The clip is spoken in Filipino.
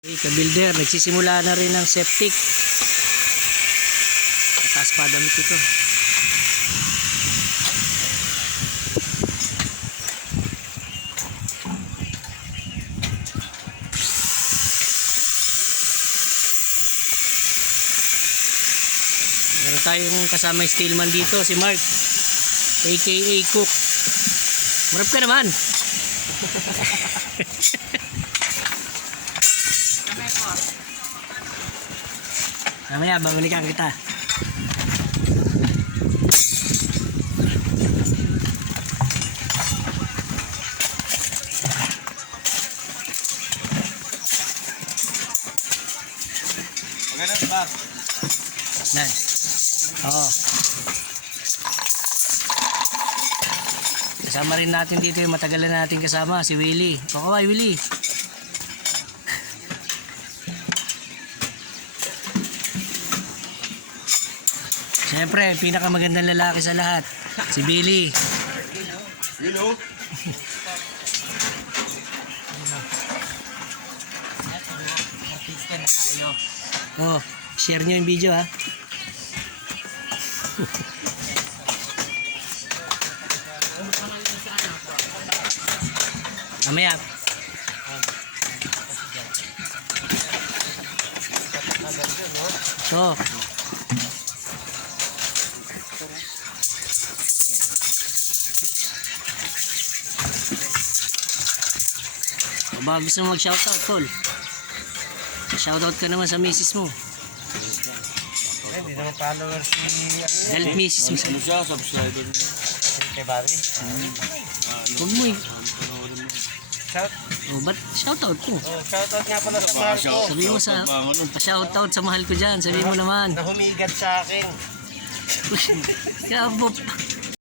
Okay, ka-builder, nagsisimula na rin ng septic. Mataas pa damit ito. Meron tayong kasama yung steelman dito, si Mark, aka Cook. Marap ka naman. Mamaya, babalikan kita. Maganda ba? Nice. Oo. Kasama rin natin dito yung matagalan natin kasama, si Willie. Kakaway, Willie. Siyempre, pinakamagandang lalaki sa lahat, si Billy. Hello? Oh, share nyo yung video ha. Mamaya. So, baka gusto mo mag-shoutout, Tol. Shoutout ka naman sa misis mo. Hindi naman followers ni Galit misis mo. Ano siya? Subscriber niya. kay Barry. Huwag mo eh. Shout, Oh, ba't shoutout ko? shoutout nga pala sa mahal ko Sabi mo sa pa-shoutout sa mahal ko dyan. Sabi mo naman. na humigad sa akin. Kaya